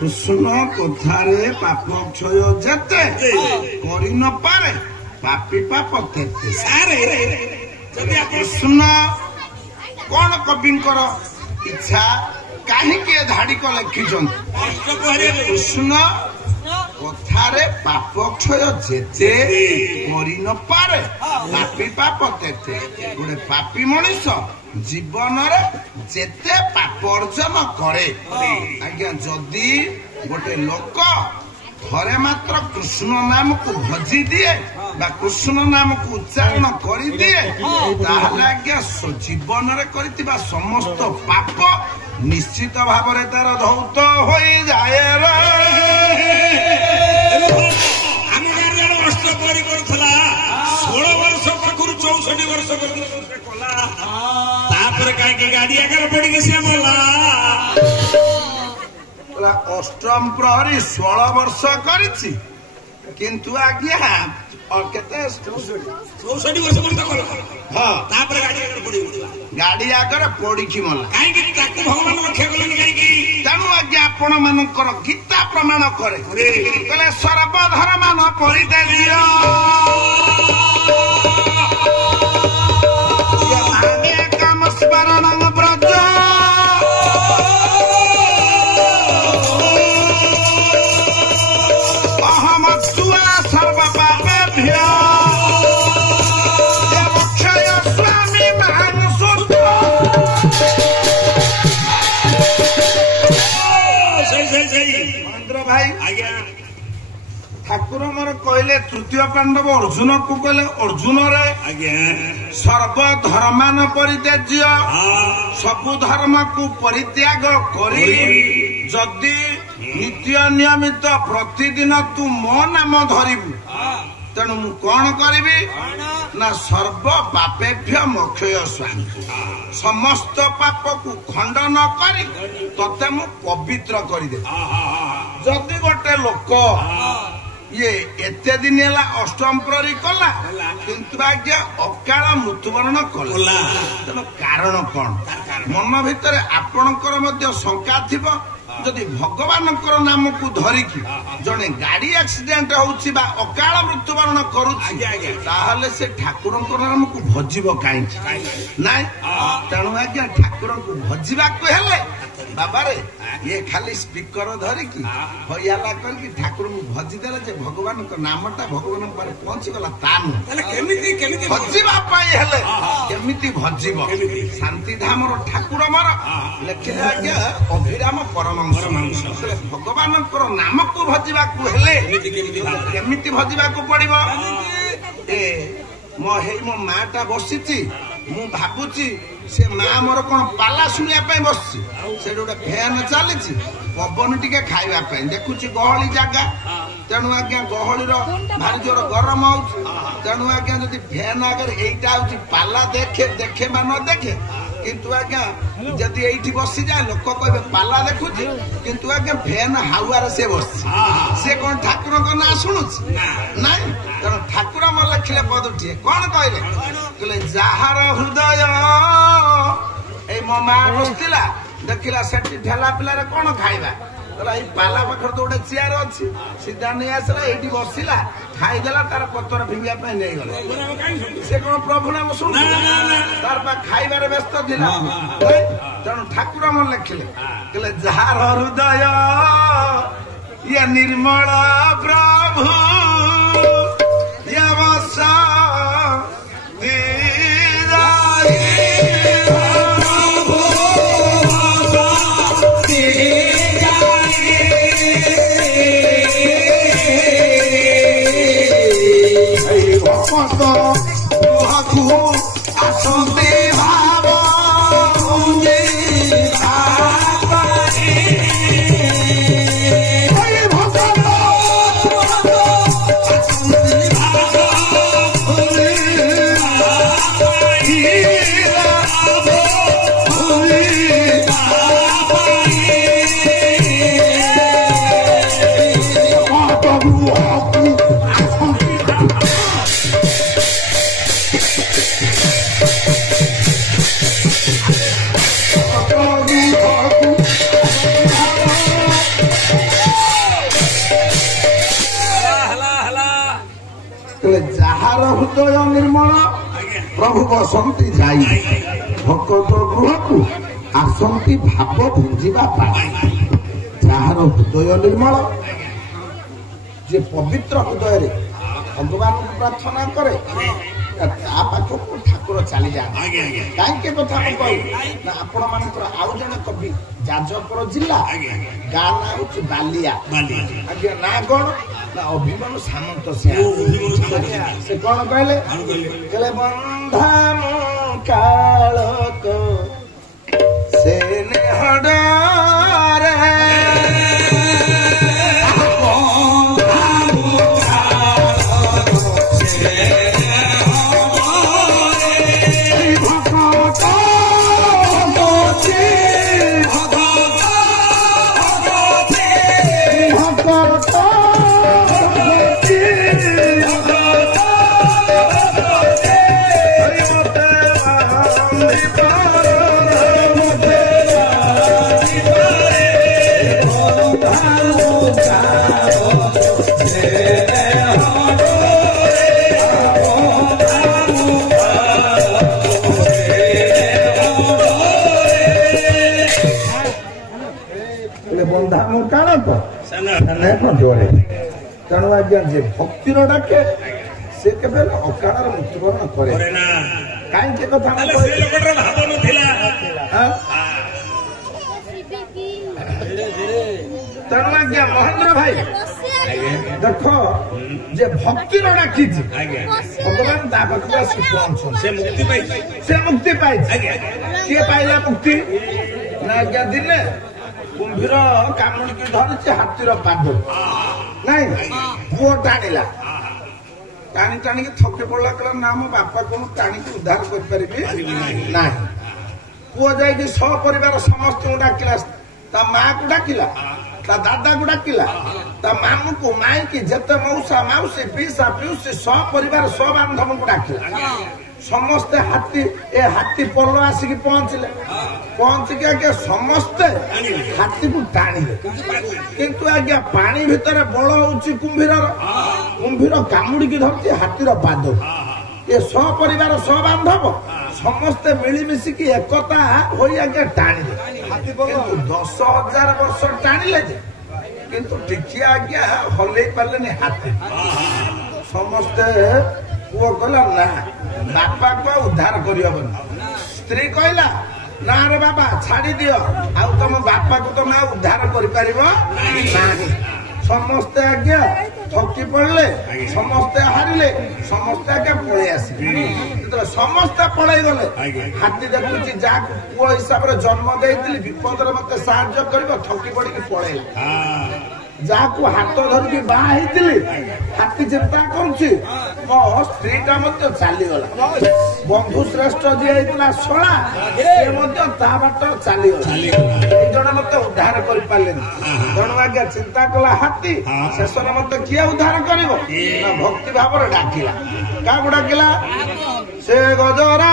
কৃষ্ণ কথারে পাপ ক্ষয় যেতে করি ন পারে পাপি পাপ কেতে কৃষ্ণ কোন কবিঙ্কর ইচ্ছা কাহিকি এ ধাড়িক লেখিଛନ୍ତି কৃষ্ণ কথারে পাপ ক্ষয় যেতে করি ন পারে পাপি পাপ কেতে গোটে পাপি মଣିষ জীবନରେ যেতে ପାପ ଅର୍ଜନ କରେ ଆଜ୍ଞା ଯଦି ଗୋଟେ ଲୋକ ଥରେ ମାତ୍ର କୃଷ୍ଣ ନାମକୁ ଭଜି ଦିଏ ବା କୃଷ୍ଣ ନାମକୁ ଉଚ୍ଚାରଣ କରିଦିଏ ତାହେଲେ ଆଜ୍ଞା ଜୀବନରେ କରିଥିବା ସମସ୍ତ ପାପ ନିଶ୍ଚିତ ଭାବରେ ତାର ଧୌତ ହୋଇଯାଏ। ଆମ ଗାଁରେ ଜଣେ ଅଷ୍ଟପ୍ରହରୀ କରୁଥିଲା 16 ବର୍ଷ ପାଖରୁ 64 ବର୍ଷ କଲା ତାପରେ କାହିଁକି ଗାଡି ଆଗରେ ପଡିକି ସେ ମଲା। ଅଷ୍ଟମ ପ୍ରହରୀ 16 ବର୍ଷ କରିଛି କିନ୍ତୁ ଆଜ୍ଞା କେତେ 64 ବର୍ଷ ପର୍ଯ୍ୟନ୍ତ କଲା ହଁ ତାପରେ ଗାଡି ଆଗରେ ପଡିକି ମଲା କାହିଁକି ତାକୁ ଭଗବାନ ରକ୍ଷା କଲେନି କାହିଁକି? ତେଣୁ ଆଜ୍ଞା ଆପଣ ମାନଙ୍କର ଗୀତା ପ୍ରମାଣ କରେ କହିଲେ ସର୍ବଧର୍ମାନ ପରିତ୍ୟାଜ୍ୟ ଠାକୁର ମୋର କହିଲେ ତୃତୀୟ ପାଣ୍ଡବ ଅର୍ଜୁନ କୁ କହିଲେ ଅର୍ଜୁନ ରେ ସର୍ବଧର୍ମାନ ପରିତ୍ୟାଜ୍ୟ ସବୁ ଧର୍ମକୁ ପରିତ୍ୟାଗ କରି ଯଦି ନିତ୍ୟ ନିୟମିତ ପ୍ରତିଦିନ ତୁ ମୋ ନାମ ଧରିବୁ ତେଣୁ ମୁଁ କଣ କରିବି ନା ସର୍ବ ପାପେଭ୍ୟ ମୋକ୍ଷୟ ସ୍ୱାମୀ ସମସ୍ତ ପାପକୁ ଖଣ୍ଡନ କରି ତତେ ମୁଁ ପବିତ୍ର କରିଦେବି। ଯଦି ଗୋଟେ ଲୋକ ଇଏ ଏତେ ଦିନ ହେଲା ଅଷ୍ଟମ ପ୍ରହରୀ କଲା କିନ୍ତୁ ଆଜ୍ଞା ଅକାଳ ମୃତ୍ୟୁବରଣ କଲା ତେଣୁ କାରଣ କଣ? ମନ ଭିତରେ ଆପଣଙ୍କର ମଧ୍ୟ ଶଙ୍କା ଥିବ ଯଦି ଭଗବାନଙ୍କର ନାମକୁ ଧରିକି ଜଣେ ଗାଡି ଆକ୍ସିଡେଣ୍ଟ ହଉଛି ବା ଅକାଳ ମୃତ୍ୟୁବରଣ କରୁଛି ତାହେଲେ ସେ ଠାକୁରଙ୍କ ନାମକୁ ଭଜିବ କାହିଁକି ନାଇଁ? ତେଣୁ ଆଜ୍ଞା ଠାକୁରଙ୍କୁ ଭଜିବାକୁ ହେଲେ ବାବାରେ ଇଏ ଖାଲି ସ୍ପିକର ଧରିକି ହଇହାଲା କରିକି ଠାକୁରଙ୍କୁ ଭଜିଦେଲେ ଯେ ଭଗବାନଙ୍କ ନାମଟା ଭଗବାନଙ୍କ ପାଖରେ ପହଞ୍ଚିଗଲା ତା ନୁହଁ। ଭଜିବା ପାଇଁ ହେଲେ କେମିତି ଭଜିବ? ଶାନ୍ତିଧାମର ଠାକୁର ମୋର ଲେଖିଲେ ଆଜ୍ଞା ଅଭିରାମ ପରମହଂସ ଭଗବାନଙ୍କର ନାମକୁ ଭଜିବାକୁ ହେଲେ କେମିତି ଭଜିବାକୁ ପଡିବ? ମୋ ମା ଟା ବସିଛି ମୁଁ ଭାବୁଛି ସେ ମା ମୋର କଣ ପାଲା ଶୁଣିବା ପାଇଁ ବସିଛି ସେଠି ଗୋଟେ ଫ୍ୟାନ ଚାଲିଛି ପବନ ଟିକେ ଖାଇବା ପାଇଁ ଦେଖୁଛି ଗହଳି ଜାଗା ତେଣୁ ଆଜ୍ଞା ଗହଳିର ଭାରି ଜୋର ଗରମ ହଉଛି ତେଣୁ ଆଜ୍ଞା ଯଦି ଫ୍ୟାନ ଆଗରେ ଏଇଟା ହଉଛି ପାଲା ଦେଖେ ବା ନ ଦେଖେ କିନ୍ତୁ ଆଜ୍ଞା ଯଦି ଏଇଠି ବସିଯାଏ ଲୋକ କହିବେ ପାଲା ଦେଖୁଛି କିନ୍ତୁ ଆଜ୍ଞା ଫ୍ୟାନ ହାୱାରେ ସେ ବସିଛି ସେ କଣ ଠାକୁରଙ୍କ ନାଁ ଶୁଣୁଛି ନାଇଁ। ତେଣୁ ଠାକୁର ମୋର ଲେଖିଲେ ପଦଟିଏ କଣ କହିଲେ କହିଲେ ଯାହାର ହୃଦୟ ଏଇ ମୋ ମା ବସିଥିଲା ଦେଖିଲା ସେଠି ଠେଲା ପିଲାରେ କଣ ଖାଇବା ଏଇ ପାଲା ପାଖରେ ତ ଗୋଟେ ଚେୟାର ଅଛି ସିଧା ନେଇ ଆସିଲା ଏଇଠି ବସିଲା ଖାଇଦେଲା ତାର ପତର ଫିଙ୍ଗିବା ପାଇଁ ନେଇଗଲା ସେ କଣ ପ୍ରଭୁ ନାମ ଶୁଣୁ ତାର ପା ଖାଇବାରେ ବ୍ୟସ୍ତ ଥିଲା ତେଣୁ ଠାକୁର ମନ ଲେଖିଲେ କହିଲେ ଯାହାର ହୃଦୟ ଇଏ ନିର୍ମଳ ପ୍ରଭୁ ଇଏ ବସ ଆସନ୍ତି ଭାବ ଯାହାର ହୃଦୟ ନିର୍ମଳ ପ୍ରଭୁ ବସନ୍ତି ଯାଇ ଭକତ ଗୃହକୁ ଆସନ୍ତି ଭାବ ଭୁଞ୍ଜିବା ପାଇଁ ଯାହାର ହୃଦୟ ନିର୍ମଳ ଯେ ପବିତ୍ର ହୃଦୟରେ ଭଗବାନଙ୍କୁ ପ୍ରାର୍ଥନା କରେ ତା ପାଖକୁ ଠାକୁର ଚାଲିଯାଆନ୍ତି କାହିଁକି କଥା ମୁଁ କହିବି ନା ଆପଣ ମାନଙ୍କର ଆଉ ଜଣେ କବି ଯାଜପୁର ଜିଲ୍ଲା ଗାଁ ନାଁ ହଉଛି ବାଲିଆ ଆଜ୍ଞା ନାଁ କଣ ନା ଅଭିମନ୍ୟୁ ସାମନ୍ତ ସେ କଣ କହିଲେ କହିଲେ ବନ୍ଧାମ କାଳକ ସେ ନେହଡରେ ତେଣୁ ଆଜ୍ଞା ଯେ ଭକ୍ତିର ଡାକେ ସେ କେବେ ଅକାଳର ମୃତ୍ୟୁବରଣ କରେ କାହିଁକି କଥା ତେଣୁ ଆଜ୍ଞା ମହେନ୍ଦ୍ର ଭାଇ ଦେଖ ଯେ ଭକ୍ତିର ଡାକିଛି ଭଗବାନ ତା ପାଖକୁ ଆସି ପହଞ୍ଚନ୍ତି ସେ ମୁକ୍ତି ପାଇଛି କିଏ ପାଇଲା ମୁକ୍ତି ନା ଆଜ୍ଞା ଦିନେ କୁମ୍ଭୀର କାମୁଡ଼ିକି ଧରିଛି ହାତୀର ପାଦ ନାଇଁ ପୁଅ ଟାଣିଲା ଟାଣିକି ଥକି ପଡିଲା କହିଲା ନା ମୋ ବାପା କଣ ଟାଣିକି ଉଦ୍ଧାର କରିପାରିବି ନାହିଁ ପୁଅ ଯାଇକି ସପରିବାର ସମସ୍ତଙ୍କୁ ଡାକିଲା ତା ମାକୁ ଡାକିଲା ତା ଦାଦାକୁ ଡାକିଲା ତା ମାମୁକୁ ମାଇକି ଯେତେ ମଉସା ମାଉସୀ ପିସା ପିଉସୀ ସପରିବାର ସବାନ୍ଧବଙ୍କୁ ଡାକିଲା ସମସ୍ତେ ହାତୀ ପଲ ଆସିକି ପହଞ୍ଚିକି ଆଜ୍ଞା ସମସ୍ତେ ହାତୀକୁ ଟାଣିଲେ କିନ୍ତୁ ଆଜ୍ଞା ପାଣି ଭିତରେ ବଳ ହଉଛି କୁମ୍ଭୀର କାମୁଡିକି ଧରିଛି ହାତୀର ପାଦ ଏ ସପରିବାର ସବାନ୍ଧବ ସମସ୍ତେ ମିଳିମିଶିକି ଏକତା ହୋଇ ଆଜ୍ଞା ଟାଣିଲେ କିନ୍ତୁ 10,000 ବର୍ଷ ଟାଣିଲେ ଯେ କିନ୍ତୁ ଟିକିଏ ଆଜ୍ଞା ହଲେଇ ପାରିଲେନି ହାତୀ ସମସ୍ତେ ପୁଅ କହିଲା ନା ବାପାକୁ ଆଉ ଉଦ୍ଧାର କରିହବନି ସ୍ତ୍ରୀ କହିଲା ନା ରେ ବାବା ଛାଡି ଦିଅ ଆଉ ତମ ବାପାକୁ ତମେ ଆଉ ଉଦ୍ଧାର କରିପାରିବ ନାହିଁ ସମସ୍ତେ ଆଜ୍ଞା ଥକି ପଡିଲେ ସମସ୍ତେ ହାରିଲେ ସମସ୍ତେ ଆଜ୍ଞା ପଳେଇ ଆସିଲେ ଯେତେବେଳେ ସମସ୍ତେ ପଳେଇ ଗଲେ ହାତୀ ଦେଖୁଛି ଯାହାକୁ ପୁଅ ହିସାବରେ ଜନ୍ମ ଦେଇଥିଲି ବିପଦରେ ମତେ ସାହାଯ୍ୟ କରିବ ଥକି ପଡିକି ପଳେଇଲା ଯାହାକୁ ହାତ ଧରିକି ବାହା ହେଇଥିଲି ହାତୀ ଚିନ୍ତା କରୁଛି ମୋ ସ୍ତ୍ରୀଟା ମଧ୍ୟ ଚାଲିଗଲା ବନ୍ଧୁ ଶ୍ରେଷ୍ଠ ଯିଏ ହେଇଥିଲା ଶଳା ସେ ମଧ୍ୟ ତା ବାଟ ଚାଲିଗଲା ଏଇ ଜଣେ ମତେ ଉଦ୍ଧାର କରିପାରିଲେନି ତେଣୁ ଆଜ୍ଞା ଚିନ୍ତା କଲା ହାତୀ ଶେଷରେ ମତେ କିଏ ଉଦ୍ଧାର କରିବ ନା ଭକ୍ତି ଭାବରେ ଡାକିଲା କାହାକୁ ଡାକିଲା ସେ ଗଜରା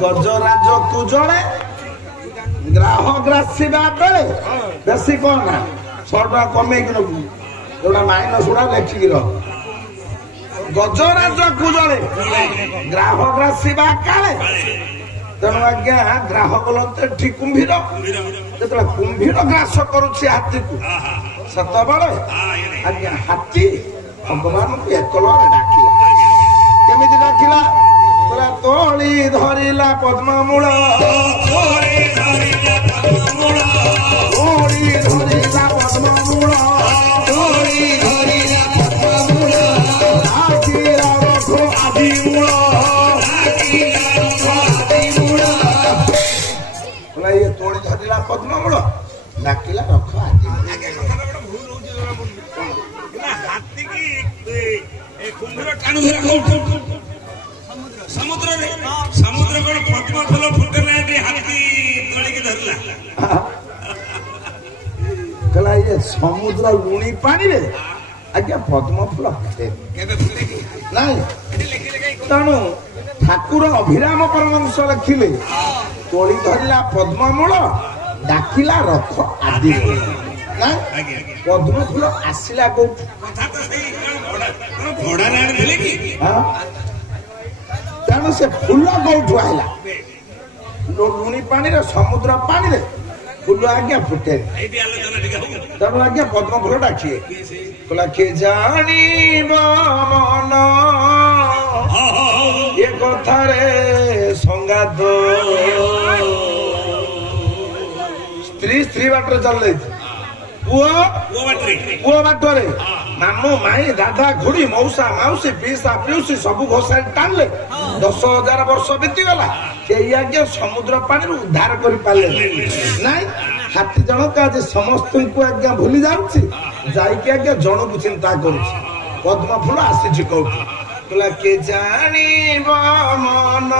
गजराज तू जड़े ग्राहक राशिबा बेले बेसी कौन ना 100 टका कमे जोड़ा माइनस गुड़ा लेखिक गजराज को जड़े ग्राहक राशिबा काले तेणु आज्ञा ग्राहक लंते कुंभीर जो कुंभीर ग्रास करुच्छे हाथी को सत बड़े आज्ञा हाथी भगवान को एकल डाकिला केमी डाकिला तोली धरिला पद्ममूल तोली धरिला पद्ममूल तोली धरिला पद्ममूल तोली धरिला पद्ममूल आदिरा रखो आदिमूल आदिरा रखो आदिमूल बोला ये तोली धरिला पद्ममूल डाकिला रखो आदिमूल आगे कथा बड़ भूल होउची जरा बोल ना हाथी की ए कुंभीर टाणु धरा समुद्र समुद्र को पद्म फूल फुटला हाथी तड़िकी धरला कहला ये समुद्र लुणी पानी रे आज्ञा पद्म फूल तेणु ठाकुर अभिराम परमहंस लिखिले तोली धरला पद्ममूल डाकिला रख आदि ना पद्म फूल आसिला को तेणु से फूल कौटू आईला लुणी पानी रे समुद्र पानी रे फूल आज्ञा फुटे तेणु आज्ञा पद्म फूल डाकिए कहला के जानिब मन ये कथा रे संगात स्त्री स्त्री बाटर चल पुओ बाटरे मामू माई दादा खुड़ी मौसा माउसी पीसा पिउसी सब घोषारी टाणले 10,000 वर्ष बीतीगला केही आज्ञा समुद्र पानी उद्धार कर पारे नाई हाथी जनक आज समस्त को आज्ञा भूली जाऊँगी जाइए आज्ञा जन को चिंता करुच्ची पद्म फूल आसी कौटू कहला के जानिब मन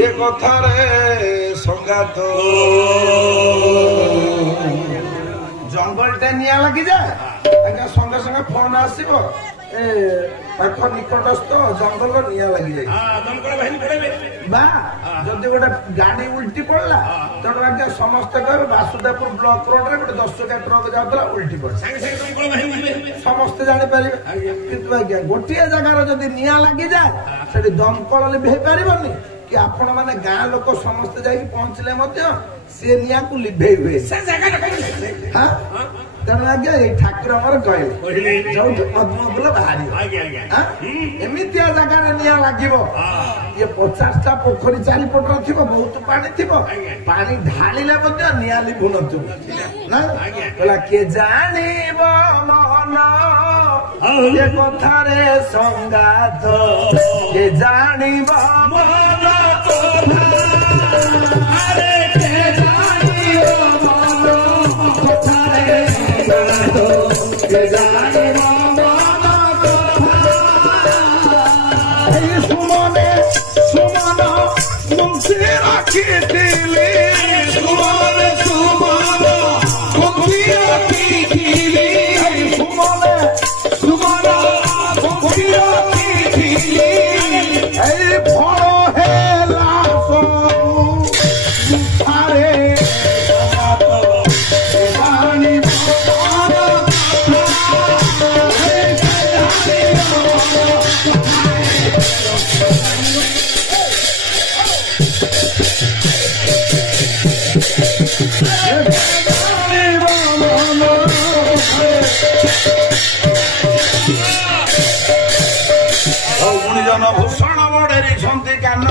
ये कथा रे संगात जंगल टे निया लगी जाए आज्ञा संगे संगे फोन आसो पाख निकटस्थ जंगल निया लगी जाए बा जदि गोटे गाड़ी उल्टी पड़ला तेणु आज्ञा समस्ते कह वासुदेवपुर ब्लॉक रोड रे गोटे 10 टकिया ट्रक जाऊला उल्टी पड़े समस्ते जापर किंतु आज्ञा गोटे जगार जदि निया लगी जाए से दमकल लिभे पारबनी कि आपण माने गाँ लोक समस्ते जाई पहुंचले सी निया को लिभे हुए तेणु आज्ञा ये ठाकुर आमर कहले जो पद्म फूल बाहर एमितिया जगार निया लगे ये 50टा पोखरी चारिपटर थी बहुत पानी थी पानी ढालिले निया लिभु ना कहला के जानिब मन ये कथा रे संगात के जानिब मन अरे के जानिब मन कथा रे संगात के जानिब सुमने सुमन मुंशी राखी दिली सुमने सुमन मुंशी राखी दिली सुमने सुमन मुंशी राखी दिली फल है ଗୁଣିଜନ ଭୂଷଣ ବଢେରି ଛନ୍ତି କାନ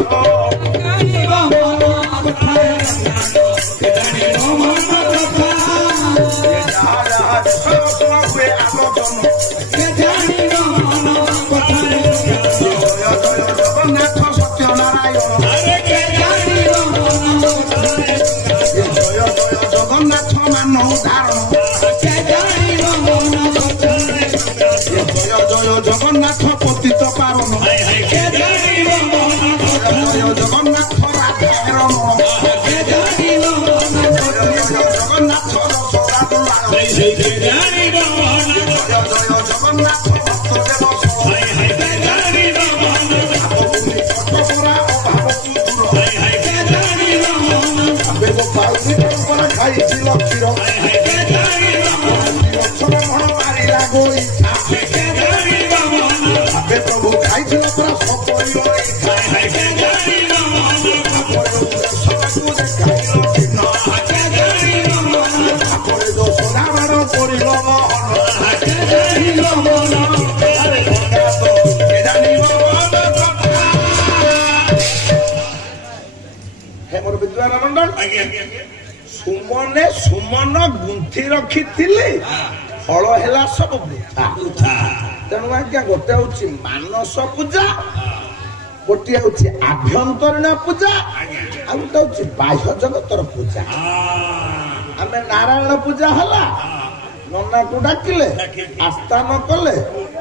ହୁଏ ଆଲୋଚନ ଜଗନ୍ନାଥ ସତ୍ୟନାରାୟଣ ଜୟ ଜଗନ୍ନାଥ ମାନ ଧାରଣ ଜୟ ଜଗନ୍ନାଥ ପତିତ ପାବନ ଜୟ ଜଗନ୍ନାଥ ରାଧାରଣ ଜଗନ୍ନାଥ ଜୟ ଜଗନ୍ନାଥ ଭକ୍ତଦେବ ଖାଇଛି ଲକ୍ଷୀର ମାରିଲା ଗୋଇଠା ପ୍ରଭୁ ଖାଇছিল ପୁରା ସପରିବ ସଦାବାର କରିଲ ମୋର ବିଦ୍ୱାନ ମଣ୍ଡଳ ସୁମନ ଗୁନ୍ଥି ରଖିଥିଲେ ଫଳ ହେଲା ସବୁ ବୃଥା। ତେଣୁ ଆଜ୍ଞା ଗୋଟେ ହଉଛି ମାନସ ପୂଜା, ଗୋଟିଏ ହଉଛି ଆଭ୍ୟନ୍ତରୀଣ ପୂଜା, ଆଉ ଗୋଟେ ହଉଛି ବାହ୍ୟ ଜଗତର ପୂଜା। ଆମେ ନାରାୟଣ ପୂଜା ହେଲା, ନନାକୁ ଡାକିଲେ, ଆସ୍ଥାନ କଲେ,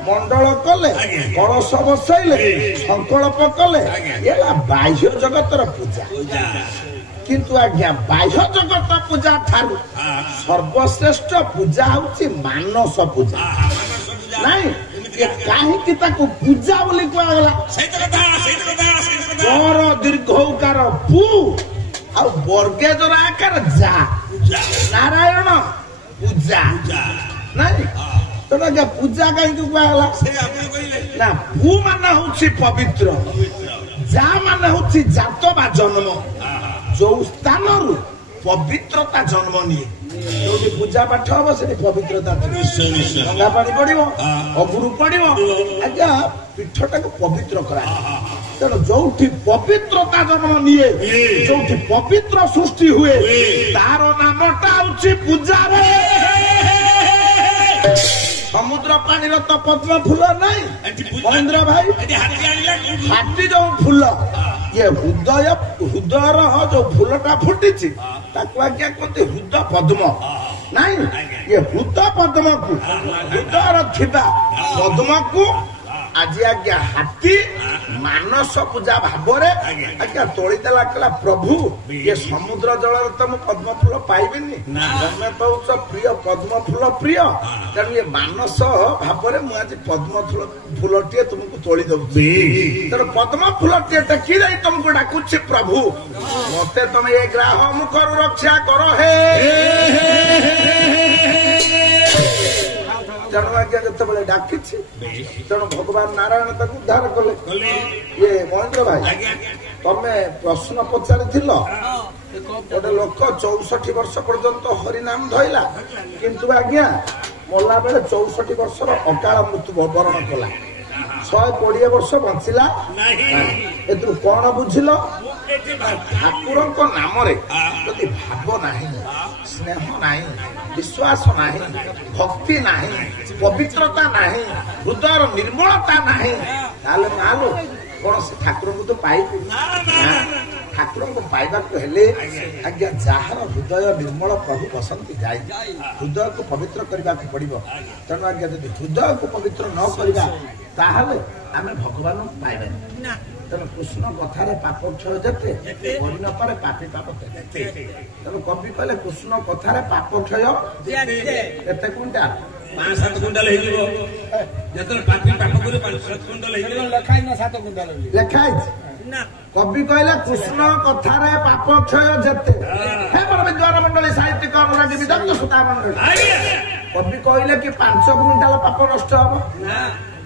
ମଣ୍ଡଳ କଲେ, କଳସ ବସାଇଲେ, ସଂକଳ୍ପ କଲେ, ହେଲା ବାହ୍ୟ ଜଗତର ପୂଜା। କିନ୍ତୁ ଆଜ୍ଞା ବାହ୍ୟ ଜଗତ ପୂଜା ଠାରୁ ସର୍ବଶ୍ରେଷ୍ଠ ପୂଜା ହଉଛି ମାନସ ପୂଜା। ନାଇଁ କାହିଁକି ତାକୁ ପୂଜା ବୋଲି କୁହାଗଲା? ପର ଦୀର୍ଘଉକାର ପୁ ଆଉ ବର୍ଗେଜର ଆକାର ଯା, ନାରାୟଣ ପୂଜା। ନାଇଁ ତେଣୁ ଆଜ୍ଞା ପୂଜା କାହିଁକି କୁହାଗଲା? ନା ପୁ ମାନେ ହଉଛି ପବିତ୍ର, ଯା ମାନେ ହଉଛି ଜାତ ବା ଜନ୍ମ। ଯୋଉ ସ୍ଥାନରୁ ପବିତ୍ରତା ଜନ୍ମ ନିଏ, ଯୋଉଠି ପୂଜା ପାଠ ହବ ସେଠି ପବିତ୍ରତା ଗଙ୍ଗା ପାଣି ପଡିବ, ଅଗୁରୁ ପଡିବ, ଆଜ୍ଞା ପୀଠଟାକୁ ପବିତ୍ର କରାଯାଏ। ତେଣୁ ଯୋଉଠି ପବିତ୍ରତା ଜନ୍ମ ନିଏ, ଯୋଉଠି ପବିତ୍ର ସୃଷ୍ଟି ହୁଏ, ତାର ନାମଟା ହଉଛି ପୂଜାରେ। ସମୁଦ୍ର ପାଣିର ତ ପଦ୍ମ ଫୁଲ ନାହିଁ ମହେନ୍ଦ୍ର ଭାଇ, ହାତୀ ଯୋଉ ଫୁଲ, ଇଏ ହୃଦୟର ଯୋଉ ଫୁଲଟା ଫୁଟିଛି ତାକୁ ଆଜ୍ଞା କୁହନ୍ତି ହୃଦ ପଦ୍ମ। ନାଇଁ ଇଏ ହୃଦ ପଦ୍ମକୁ, ହୃଦୟର ଥିବା ପଦ୍ମକୁ ଆଜି ଆଜ୍ଞା ହାତୀ ମାନସ ପୂଜା ଭାବରେ ଆଜ୍ଞା ତୋଳିଦେଲା। କହିଲା ପ୍ରଭୁ ଇଏ ସମୁଦ୍ର ଜଳରେ ତ ମୁଁ ପଦ୍ମ ଫୁଲ ପାଇବିନି, ତମେ କହୁଛ ପ୍ରିୟ ପଦ୍ମ ଫୁଲ ପ୍ରିୟ, ତେଣୁ ଏ ମାନସ ଭାବରେ ମୁଁ ଆଜି ପଦ୍ମ ଫୁଲଟିଏ ତୁମକୁ ତୋଳି ଦଉଛି। ତେଣୁ ପଦ୍ମ ଫୁଲଟିଏ ଟେକି ଯାଇ ତମକୁ ଡାକୁଛି ପ୍ରଭୁ ମତେ ତମେ ଏ ଗ୍ରାହ ମୁଖରୁ ରକ୍ଷା କର ହେ। ତେଣୁ ଆଜ୍ଞା ଯେତେବେଳେ ଡାକିଛି, ତେଣୁ ଭଗବାନ ନାରାୟଣ ତାକୁ ଉଦ୍ଧାର କଲେ। ଇଏ ମହେନ୍ଦ୍ର ଭାଇ ତମେ ପ୍ରଶ୍ନ ପଚାରିଥିଲ, ଗୋଟେ ଲୋକ 64 ବର୍ଷ ପର୍ଯ୍ୟନ୍ତ ହରିନାମ ଧଇଲା, କିନ୍ତୁ ଆଜ୍ଞା ମଲା ବେଳେ 64 ବର୍ଷର ଅକାଳ ମୃତ୍ୟୁ ବରଣ କଲା, 120 ବର୍ଷ ବଞ୍ଚିଲା। ଏଥିରୁ କଣ ବୁଝିଲ? ଠାକୁରଙ୍କ ନାମରେ ଯଦି ଭାବ ନାହିଁ, ସ୍ନେହ ନାହିଁ, ବିଶ୍ୱାସ ନାହିଁ, ଭକ୍ତି ନାହିଁ, ପବିତ୍ରତା ନାହିଁ, ହୃଦୟର ନିର୍ମଳତା ନାହିଁ, ତାହେଲେ ମାଲୋ କଣ ସେ ଠାକୁରଙ୍କୁ ତ ପାଇବୁ? ଠାକୁରଙ୍କୁ ପାଇବାକୁ ହେଲେ ଆଜ୍ଞା ଯାହାର ହୃଦୟ ନିର୍ମଳ ପ୍ରଭୁ ବସନ୍ତି ଯାଇ ହୃଦୟକୁ ପବିତ୍ର କରିବାକୁ ପଡିବ। ତେଣୁ ଆଜ୍ଞା ଯଦି ହୃଦୟକୁ ପବିତ୍ର ନ କରିବା ତାହେଲେ ଆମେ ଭଗବାନଙ୍କୁ ପାଇବାନି। ତେଣୁ କୃଷ୍ଣ କଥାରେ ପାପ କ୍ଷୟ ଯେତେ, କରି ନ ପାରେ ପାପୀ ପାପ କେତେ। ତେଣୁ କବି କହିଲେ କୃଷ୍ଣ କଥାରେ ପାପ କ୍ଷୟ କେତେ କୁଇଣ୍ଟାଲ? 5-7 କୁଇଣ୍ଟାଲ ହେଇଯିବ। ଯେତେବେଳେ ପାପୀ ପାପ କରି 5-7 କୁଇଣ୍ଟାଲ ହେଇଯିବ। ଲେଖା ହେଇଛି। କବି କହିଲେ କୃଷ୍ଣ କଥାରେ ପାପ କ୍ଷୟ ଯେତେ। ହେ ମୋର ବିଦ୍ୱାନ ମଣ୍ଡଳୀ, ସାହିତ୍ୟିକ ଅନୁରାଗୀ ବିଦଗ୍ଧ ସୁତା ମଣ୍ଡଳୀ, କବି କହିଲେ କି 5 କୁଇଣ୍ଟାଲ ପାପ ନଷ୍ଟ ହବ?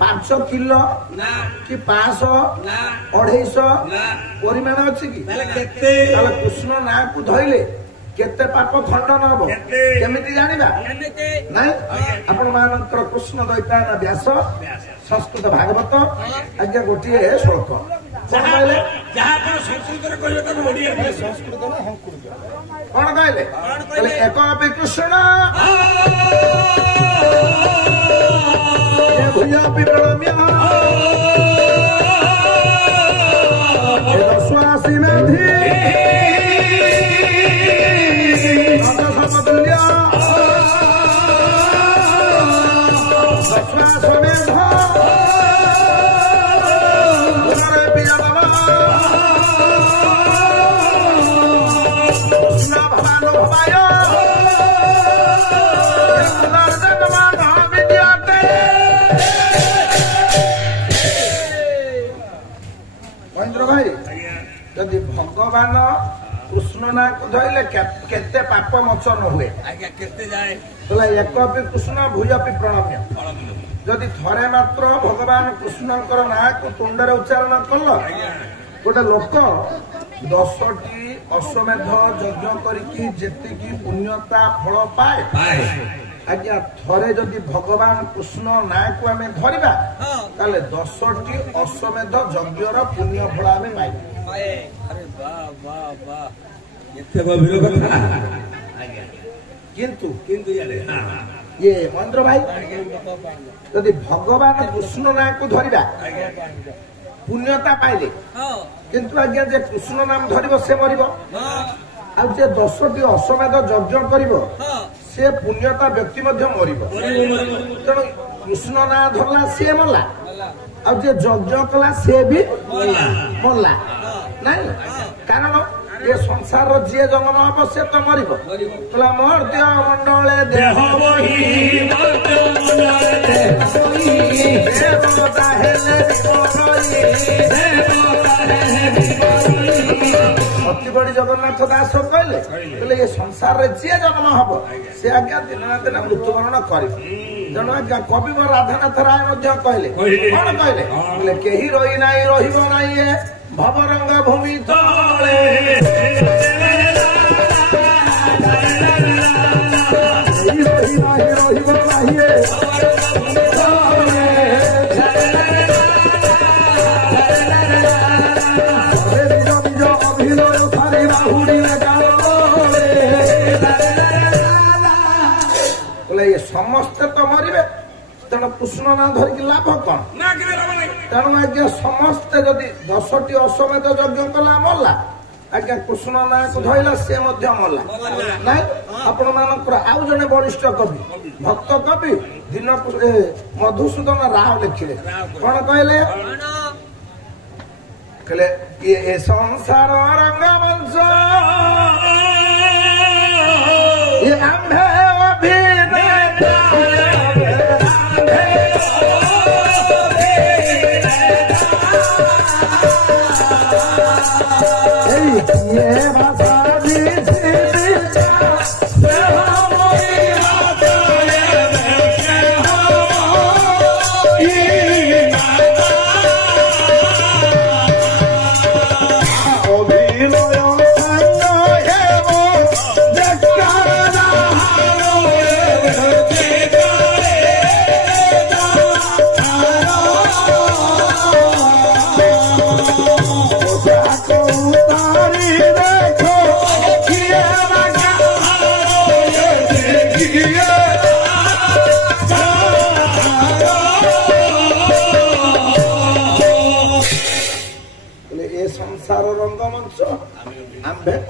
5 କିଲୋ କି 500 250 ପରିମାଣ ଅଛି କି? ତାହେଲେ କୃଷ୍ଣ ନାଁକୁ ଧଇଲେ କେତେ ପାପ ଖଣ୍ଡନ ହବ କେମିତି ଜାଣିବା? ନାଇଁ ଆପଣ ମାନଙ୍କର କୃଷ୍ଣ ଦୈପାୟନ ବ୍ୟାସ ସଂସ୍କୃତ ଭାଗବତ ଆଜ୍ଞା ଗୋଟିଏ ଶ୍ଲୋକ କଣ କହିଲେ? କଣ କହିଲେ? ଏକ ଅପି କୃଷ୍ଣ ଭୂୟପି ପ୍ରଣମ୍ୟ ସ୍ୱାସୀ ମେଧି ସମତୁଲ୍ୟ ସ୍ୱାସମେଧ ମହେନ୍ଦ୍ର ଭାଇ ଯଦି ଭଗବାନ କୃଷ୍ଣ ନାଁକୁ ଧଇଲେ କେତେ ପାପ ମୋଚନ ହୁଏ? ଏକ ଅପି କୃଷ୍ଣ ଭୂୟପି ପ୍ରଣମ୍ୟ। ଯଦି ଥରେ ମାତ୍ର ଭଗବାନ କୃଷ୍ଣଙ୍କର ନାଁକୁ ତୁଣ୍ଡରେ ଉଚ୍ଚାରଣ କଲ ଗୋଟେ ଲୋକ 10ଟି ଅଶ୍ୱମେଧ ଯଜ୍ଞ କରିକି ଯେତିକି ପୁଣ୍ୟତା ଫଳ ପାଏ ଆଜ୍ଞା ଥରେ ଯଦି ଭଗବାନ କୃଷ୍ଣ ନାଁକୁ ଆମେ ଧରିବା ତାହେଲେ 10ଟି ଅଶ୍ୱମେଧ ଯଜ୍ଞର ପୁଣ୍ୟ ଫଳ ଆମେ ପାଇବା। କିନ୍ତୁ ଇଏ ମହେନ୍ଦ୍ର ଭାଇ ଯଦି ଭଗବାନ କୃଷ୍ଣ ନାଁକୁ ଧରିବା ପୁଣ୍ୟତା ପାଇଲେ କିନ୍ତୁ ଆଜ୍ଞା ଯେ କୃଷ୍ଣ ନାମ ଧରିବ ସେ ମରିବ ଆଉ ଯେ 10ଟି ଅଶ୍ୱମେଧ ଯଜ୍ଞ କରିବ ସେ ପୁଣ୍ୟତା ବ୍ୟକ୍ତି ମଧ୍ୟ ମରିବ। ତେଣୁ କୃଷ୍ଣ ନାଁ ଧରିଲା ସିଏ ମଲା ଆଉ ଯେ ଯଜ୍ଞ କଲା ସିଏ ବି ମଲା ନାଇଁ କାରଣ ଏ ସଂସାରର ଯିଏ ଜନ୍ମ ହବ ସେ ତ ମରିବ। କହିଲା ମର୍ତ୍ତ୍ୟ ମଣ୍ଡଳେ ଦେହ ଅତି ବଡି ଜଗନ୍ନାଥ ଦାସ କହିଲେ ଏ ସଂସାରରେ ଯିଏ ଜନ୍ମ ହବ ସେ ଆଜ୍ଞା ଦିନ ନା ଦିନ ମୃତ୍ୟୁବରଣ କରିବ। ତେଣୁ ଆଜ୍ଞା କବିବର ରାଧାନାଥ ରାୟ ମଧ୍ୟ କହିଲେ କଣ କହିଲେ କେହି ରହି ନାହିଁ ରହିବ ନାହିଁ ଏ ଭବରଙ୍ଗ ଭୂମି ତଳେ ରହିବ ନାହିଁ ସମସ୍ତେ ତ ମରିବେ ତେଣୁ କୃଷ୍ଣ ନାଁ ଧରିକି ଲାଭ କଣ? ତେଣୁ ଆଜ୍ଞା ସମସ୍ତେ ଯଦି 10ଟି ଅଶ୍ୱମେଧ ଯଜ୍ଞ କଲା ମଲା ଆଜ୍ଞା କୃଷ୍ଣ ନାଁକୁ ଧଇଲା ସେ ମଧ୍ୟ ମଲା ନାଇଁ। ଆପଣ ମାନଙ୍କର ଆଉ ଜଣେ ବରିଷ୍ଠ କବି ଭକ୍ତ କବି ଦିନକୁ ମଧୁସୂଦନ ରାଓ ଲେଖିଲେ କଣ କହିଲେ? ଏ ସଂସାର ରଙ୍ଗମଞ୍ଚ ଏ ଆମ୍ଭେ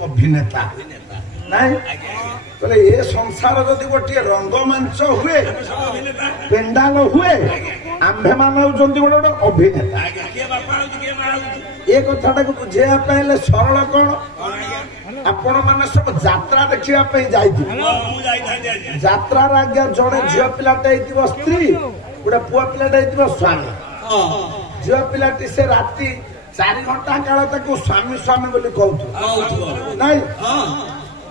ଅଭିନେତା ନାଇଁ କହିଲେ ଏ ସଂସାର ଯଦି ଗୋଟିଏ ରଙ୍ଗମଞ୍ଚ ହୁଏ ପେଣ୍ଡାଲ ହୁଏ ଆମ୍ଭେ ମାନେ ହଉଛନ୍ତି ଗୋଟେ ଗୋଟେ ଅଭିନେତା। ଏ କଥାଟାକୁ ବୁଝେଇବା ପାଇଁ ହେଲେ ସରଳ କଣ ଆପଣ ମାନେ ସବୁ ଯାତ୍ରା ଦେଖିବା ପାଇଁ ଯାଇଥିବେ ଯାତ୍ରାର ଆଜ୍ଞା ଜଣେ ଝିଅ ପିଲାଟେ ହେଇଥିବ ସ୍ତ୍ରୀ ଗୋଟେ ପୁଅ ପିଲାଟେ ହେଇଥିବ ସ୍ୱାମୀ। ଝିଅ ପିଲାଟି ସେ ରାତି 4 ଘଣ୍ଟା କାଳ ତାକୁ ସ୍ୱାମୀ ସ୍ୱାମୀ ବୋଲି କହୁଥିବ ନାଇଁ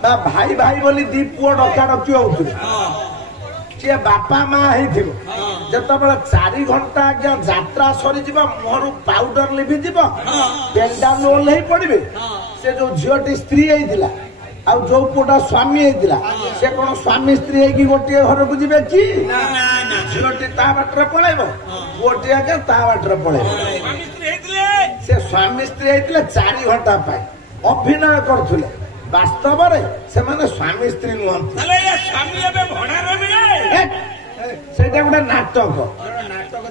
ବା ଭାଇ ଭାଇ ବୋଲି 2 ପୁଅ ଡକାଡକି ହଉଥିବେ ସିଏ ବାପା ମା ହେଇଥିବ ଯେତେବେଳେ 4 ଘଣ୍ଟା ଆଜ୍ଞା ଯାତ୍ରା ସରିଯିବ ମୁହଁରୁ ପାଉଡର ଲିଭିଯିବ ପେଣ୍ଡାଲ ଓହ୍ଲେଇ ପଡିବେ ସେ ଯୋଉ ଝିଅଟି ସ୍ତ୍ରୀ ହେଇଥିଲା ଆଉ ଯୋଉ ପୁଅଟା ସ୍ୱାମୀ ହେଇଥିଲା ସେ କଣ ସ୍ୱାମୀ ସ୍ତ୍ରୀ ହେଇକି ଗୋଟିଏ ଘରକୁ ଯିବେ କି ଝିଅଟି ତା ବାଟରେ ପଳେଇବ ପୁଅଟି ଆଜ୍ଞା ତା ବାଟରେ ପଳେଇବ ସେ ସ୍ୱାମୀ ସ୍ତ୍ରୀ ହେଇଥିଲେ 4 ଘଣ୍ଟା ପାଇଁ ଅଭିନୟ କରୁଥିଲେ ବାସ୍ତବରେ ସେମାନେ ସ୍ୱାମୀ ସ୍ତ୍ରୀ ନୁହନ୍ତି ସେଇଟା ଗୋଟେ ନାଟକ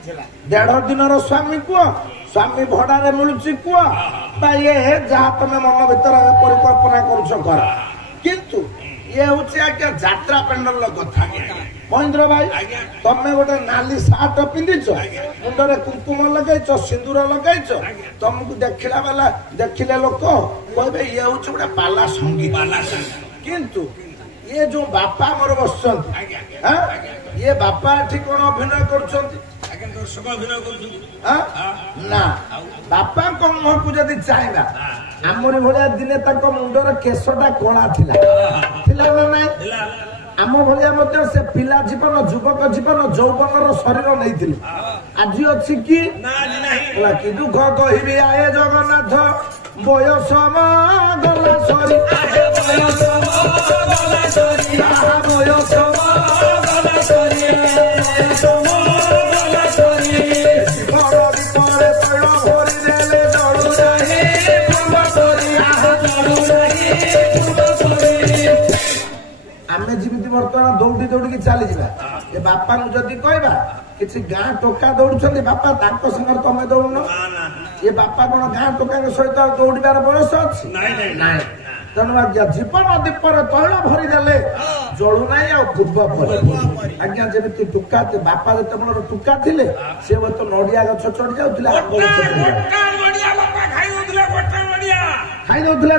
ଥିଲା 1.5 ଦିନର ସ୍ୱାମୀ କୁହ ସ୍ୱାମୀ ଭଡାରେ ମିଳୁଛି କୁହ ବା ଇଏ ଯାହା ତମେ ମନ ଭିତରେ ପରିକଳ୍ପନା କରୁଛ କର କିନ୍ତୁ ଇଏ ହଉଛି ଆଜ୍ଞା ଯାତ୍ରା ପେଣ୍ଡାଲର କଥା ମହେନ୍ଦ୍ର ଭାଇ ତମେ ଗୋଟେ ନାଲି ସାର୍ଟ ପିନ୍ଧିଛ ମୁଣ୍ଡରେ କୁଙ୍କୁମ ଲଗେଇଛ ସିନ୍ଦୁର ଲଗେଇଛ ତମକୁ ଦେଖିଲା ବାଲା ଦେଖିଲେ ଲୋକ କହିବେ ଇଏ ହଉଛି ଗୋଟେ ପାଲା ସଙ୍ଗୀତ କିନ୍ତୁ ଇଏ ଯୋଉ ବାପା ଆମର ବସିଛନ୍ତି ଇଏ ବାପା ଏଠି କଣ ଅଭିନୟ କରୁଛନ୍ତି ନା ବାପାଙ୍କ ମୁହଁକୁ ଯଦି ଚାହିଁବା ଆମରି ଭଳିଆ ଦିନେ ତାଙ୍କ ମୁଣ୍ଡର କେଶଟା କଳା ଥିଲା ନା ନାଇଁ ଆମ ଭଳିଆ ମଧ୍ୟ ସେ ପିଲା ଜୀବନ ଯୁବକ ଜୀବନ ଯୌବନର ଶରୀର ନେଇଥିଲେ ଆଜି ଅଛି କି କି ଦୁଃଖ କହିବି ଆଏ ଜଗନ୍ନାଥ ବୟସ ଗଲା ସରି ଆମେ ଯେମିତି ବର୍ତ୍ତମାନ ଦୌଡ଼ି ଦୌଡ଼ିକି ଚାଲିଯିବା ଏ ବାପାଙ୍କୁ ଯଦି କହିବା କିଛି ଗାଁ ଟୋକା ଦୌଡୁଛନ୍ତି ବାପା ତାଙ୍କ ସାଙ୍ଗରେ ତମେ ଦୌଡୁନ ଏ ବାପା କଣ ଗାଁ ଟୋକାଙ୍କ ସହିତ ଦୌଡ଼ିବାର ବୟସ ଅଛି ନାଇଁ ତେଣୁ ଆଜ୍ଞା ଜୀବନ ଦୀପରେ ତୈଳ ଭରିଦେଲେ ଜଳୁ ନାହିଁ ଆଉ ପୂର୍ବ ପରେ ଆଜ୍ଞା ଯେମିତି ଟୁକା ବାପା ଯେତେବେଳେ ଟୁକା ଥିଲେ ସେ ହୁଏତ ନଡିଆ ଗଛ ଚଢି ଯାଉଥିଲେ ଆମ୍ବ ଗଛ ଖାଇ ଦଉଥିଲେ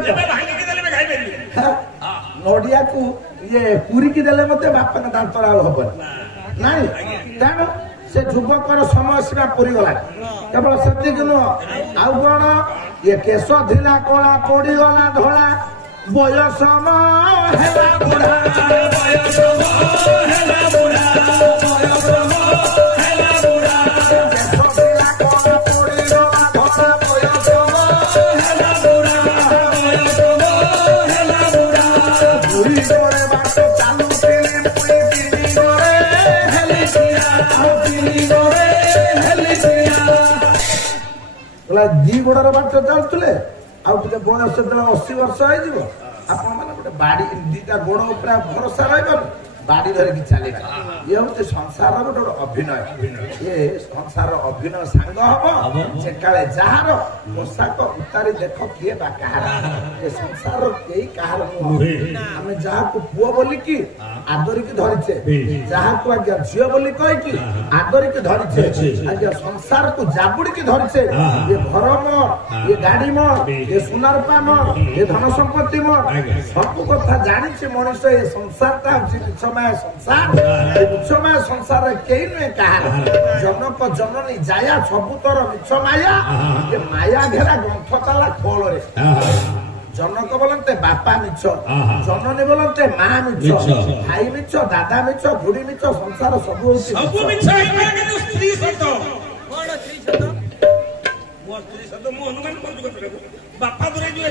ନଡିଆକୁ ଇଏ ପୁରିକି ଦେଲେ ମତେ ବାପାଙ୍କ ଦାନ୍ତର ଆଉ ହବନି ନାଇଁ ତେଣୁ ସେ ଯୁବକର ସମୟ ସୀମା ପୁରିଗଲା କେବଳ ସେତିକି ନୁହଁ ଆଉ କଣ ଇଏ କେଶ ଥିଲା କଳା ପଡିଗଲା ଧଳା ବୟସ ହେଲା ବୁଢା ବୟସ ହେଲା ବୁଢା ବୟସ ହେଲା ବୁଢା କେଶ ଥିଲା କଳା ପଡିଗଲା ଧଳା ବୟସ ହେଲା ବୁଢା ବୟସ ହେଲା ବୁଢା ବୁଢୀ ଗୋରେ ବାଟ ଚାଲୁଥିଲି ମୁଇ ଦିଦି ଗୋରେ ହେଲି ସିଆ ଦିଦି ଗୋରେ ହେଲି ସିଆ 2 ଗୋଡର ବାଟ ଚାଲୁଥିଲେ ଆଉ ଟିକେ ବୟସ ଯେତେବେଳେ 80 ବର୍ଷ ହେଇଯିବ ଆପଣ ମାନେ ଗୋଟେ ବାଡି 2ଟା ଗୋଡ ଉପରେ ଭରସା ରହିବନି ବାଡି ଧରିକି ଚାଲିବା ଇଏ ହଉଛି ସଂସାରର ଗୋଟେ ଅଭିନୟ ଇଏ ସଂସାର ଅଭିନୟ ସାଙ୍ଗ ହବ ସେ କାଳେ ଯାହାର ପୋଷାକ ଉତାରି ଦେଖ କିଏ ବା କାହାର ଏ ସଂସାର କେହି କାହାର ନୁହେଁ ଆମେ ଯାହାକୁ ପୁଅ ବୋଲିକି ଆଦରିକି ଧରିଛେ ଯାହାକୁ ଆଜ୍ଞା ଝିଅ ବୋଲି କହିକି ଆଦରିକି ଧରିଛେ ଆଜ୍ଞା ସଂସାରକୁ ଜାବୁଡିକି ଧରିଛେ ଏ ଘର ମୋର ଏ ଗାଡି ମୋର ଏ ସୁନାରୂପା ମୋର ଏ ଧନ ସମ୍ପତ୍ତି ମୋର ସବୁ କଥା ଜାଣିଛି ମଣିଷ ଏ ସଂସାରଟା ହଉଛି ମିଛମୟ ସଂସାର ଏ ମିଛମୟ ସଂସାରରେ କେହି ନୁହେଁ କାହାର ଜନକ ଜନନୀ ଜାୟା ସବୁ ତୋର ମିଛ ମାୟା ଏ ମାୟା ଘେରା ଗ୍ରନ୍ଥ ତାଲା ଖୋଳରେ ଜନକ ବୋଲନ୍ତେ ବାପା ମିଛ ଜନନୀ ବୋଲନ୍ତେ ମା ମିଛ ଭାଇ ମିଛ ଦାଦା ମିଛ ବୁଢୀ ମିଛ ସଂସାର ସବୁ ହଉଛି ସ୍ତ୍ରୀ ସତ ମୋ ସ୍ତ୍ରୀ ସତ ମୁଁ ଅନୁମାନ କରୁଛି ବାପା